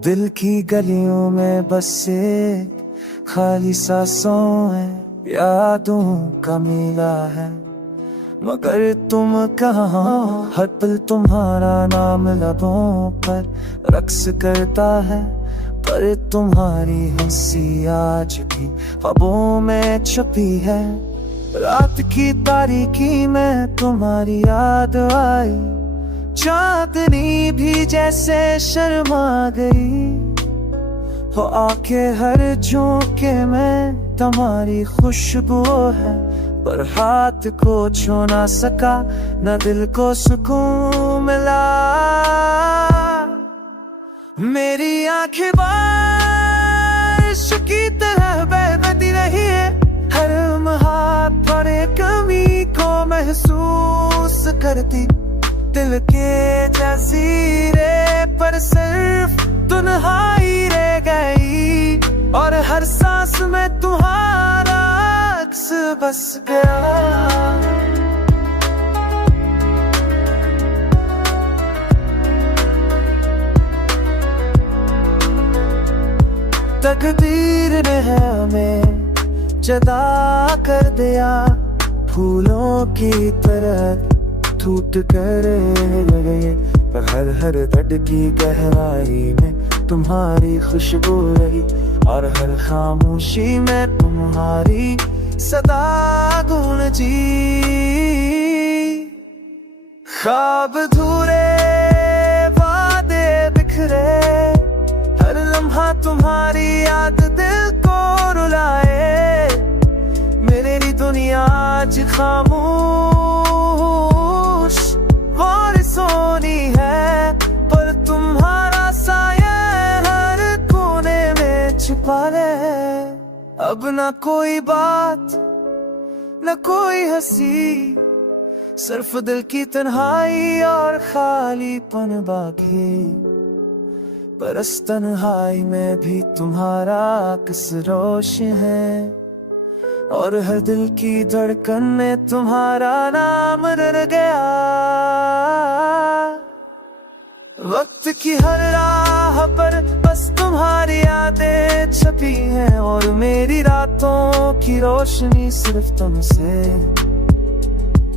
दिल की गलियों में बस एक खाली सांसों है, यादों का मेला है। मगर तुम कहाँ, हर पल तुम्हारा नाम लबों पर रक्स करता है। पर तुम्हारी हंसी आज भी ख्वाबों में छुपी है। रात की तारीकी में तुम्हारी याद आई, चांदनी भी जैसे शर्मा गई। हो आके हर झोंके में तुम्हारी खुशबू है, पर हाथ को छू ना सका, न दिल को सुकून मिला। मेरी आंखें बारिश की तरह बहती रही है, हर लम्हा पर एक कमी को महसूस करती। दिल के जजीरे पर सिर्फ तन्हाई रह गई, और हर सांस में तुम्हारा अक्स बस गया। तकदीर ने हमें जुदा कर दिया, फूलों की तरह टूट कर गए। पर हर दर्द की गहराई में तुम्हारी खुशबू रही, और हर खामोशी में तुम्हारी सदा गूंजी। ख्वाब अधूरे, वादे बिखरे, हर लम्हा तुम्हारी याद दिल को रुलाए। मेरी दुनिया आज खामोश और सोनी है, पर तुम्हारा साया हर कोने में छिपा है। अब ना कोई बात, न कोई हंसी, सिर्फ दिल की तन्हाई और खालीपन बाकी। पर इस तन्हाई में भी तुम्हारा अक्स रोशन है, और हर दिल की धड़कन में तुम्हारा नाम रह गया। वक्त की हर राह पर बस तुम्हारी यादें छपी हैं, और मेरी रातों की रोशनी सिर्फ तुमसे।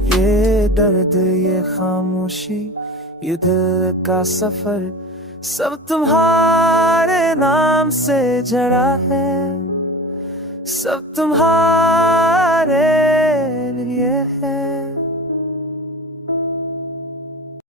ये दर्द, ये खामोशी, ये दिल का सफर, सब तुम्हारे नाम से जड़ा है, सब तुम्हारे